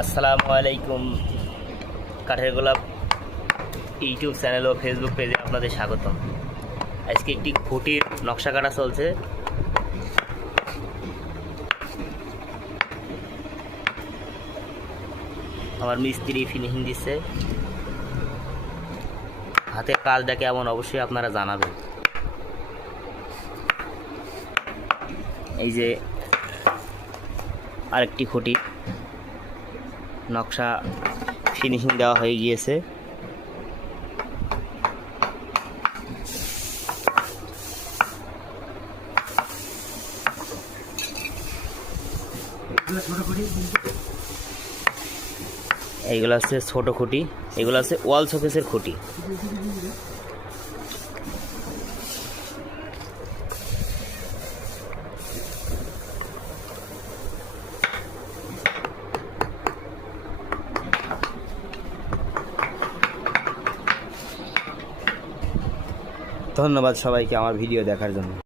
আসসালামু আলাইকুম। কাঠের গোলাপ ইউটিউব চ্যানেল ও ফেসবুক পেজে আপনাদের স্বাগতম। আজকে একটি খুঁটির নকশা কাটা চলছে। আমার মিস্ত্রি ফিনিশিং দিচ্ছে। হাতের কাজটা কেমন অবশ্যই আপনারা জানাবেন। এই যে আরেকটি খুঁটি নকশা ফিনিশিং দেওয়া হয়ে গিয়েছে। এইগুলো হচ্ছে ছোট খুঁটি, এগুলো হচ্ছে ওয়াল শোকেসের খুঁটি। ধন্যবাদ সবাইকে আমার ভিডিও দেখার জন্য।